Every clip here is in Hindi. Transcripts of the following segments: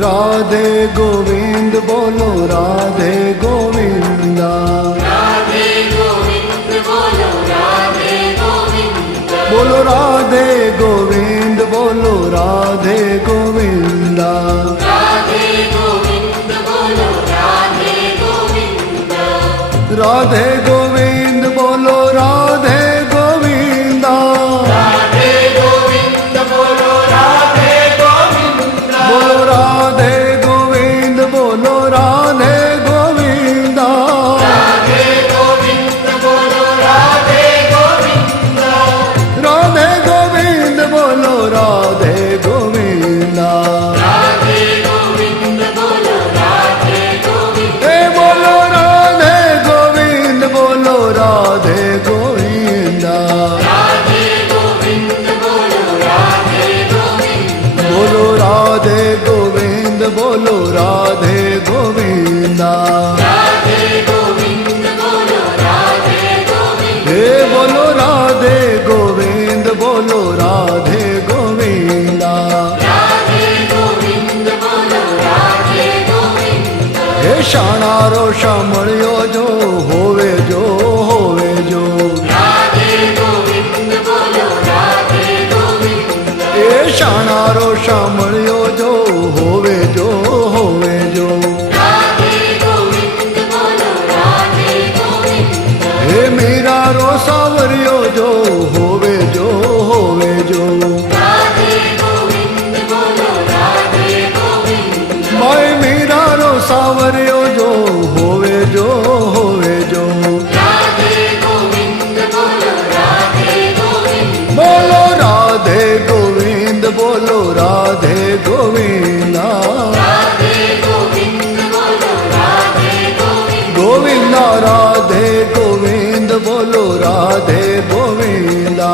राधे गोविंद बोलो राधे गोविंदा, राधे गोविंद बोलो राधे गोविंद, बोलो राधे गोविंद बोलो राधे गोविंदा, राधे गोविंद बोलो राधे गोविंद, राधे गोविंद बोलो राधे गोविंदा, राधे गोविंद बोलो राधे गोविंद, बोलो राधे गोविंद बोलो राधे गोविंदा, राधे गोविंद बोलो राधे गोविंद, राधे गोविंद बोलो राधे गोविंदा, राधे गोविंद बोलो राधे गोविंद, हे बोलो राधे गोविंद बोलो राधे गोविंदा, राधे गोविंद बोलो राधे गोविंद, बोलो राधे गोविंद बोलो राधे गोविंदा, राधे गोविंद बोलो राधे गोविंद, हे बोलो राधे गोविंद बोलो राधे गोविंदा, राधे गोविंद बोलो राधे गोविंद, हे शाणारो शामळियो जो होवे जो होवे जो, राधे गोविंद बोलो राधे गोविंद, हे शाणारो शामळियो जो होवे जो होवे जो, राधे गोविंद बोलो राधे गोविंद, हे मीरा रो सावरियो जो होवे जो होवे जो, राधे गोविंद बोलो राधे गोविंद, माय मीरा रो सावरियो जो होवे जो होवे जो, राधे गोविंद बोलो राधे गोविंद, बोलो राधे गोविंद बोलो राधे गोविंदा, राधे गोविंद बोलो राधे गोविंद, गोविंदा राधे गोविंद बोलो राधे गोविंदा,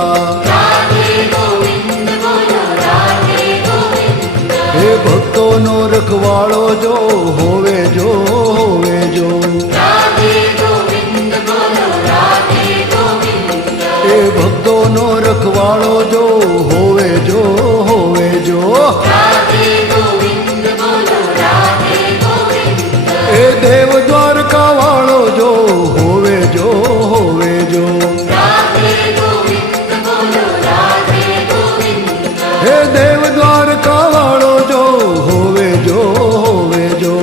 राधे गोविंद बोलो राधे गोविंद, हे भक्तो नो रखवाड़ो जो होवे जो होवे जो, राधे गोविंद बोलो राधे गोविंद, हे भक्तो नो रखवाड़ो जो होवे जो होवे जो, राधे गोविंद बोलो राधे गोविंद, हे देव द्वारका वालो जो होवे जो होवे जो, राधे गोविंद बोलो राधे गोविंद, हे देव द्वारका वालो जो होवे जो होवे जो,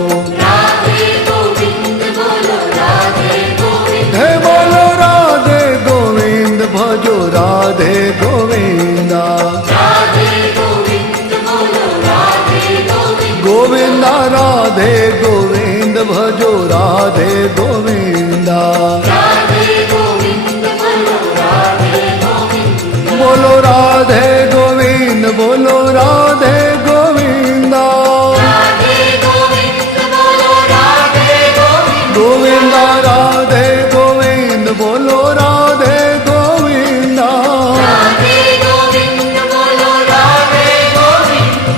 राधे गोविंद बोलो राधे गोविंद, हे बोलो राधे गोविंद भजो राधे गोविंदा, राधे गोविंद बोलो राधे गोविंद, गोविंदा राधे गोविंद भजो राधे गोविंदा, राधे गोविंद बोलो राधे गोविंद, बोलो राधे गोविंद बोलो राधे गोविंदा, राधे गोविंद बोलो राधे गोविंद, गोविंदा राधे गोविंद बोलो राधे गोविंदा, राधे गोविंद बोलो राधे गोविंद,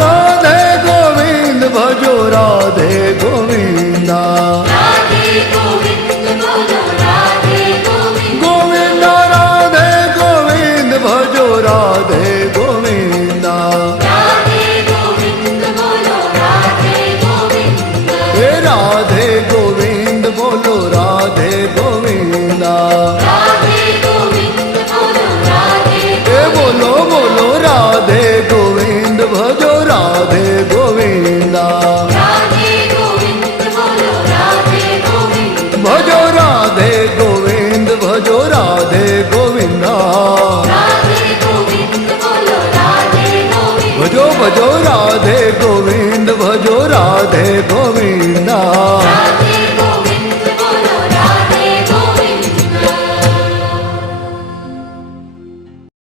राधे गोविंद भजो राधे गोविंदा, राधे गोविंद बोलो राधे गोविंद, गोविंदा राधे गोविंद भजो राधे गोविंदा, राधे गोविंद बोलो राधे गोविंद, हे राधे गोविंद बोलो राधे गोविंदा, राधे गोविंद बोलो राधे हे बोलो बोलो राधे गोविंद भजो राधे गोविंदा, राधे गोविंद बोलो राधे गोविंद, भजो राधे गोविंद भजो राधे गोविंदा, राधे गोविंद बोलो राधे गोविंद, भजो भजो राधे गोविंद भजो राधे गोविंदा, राधे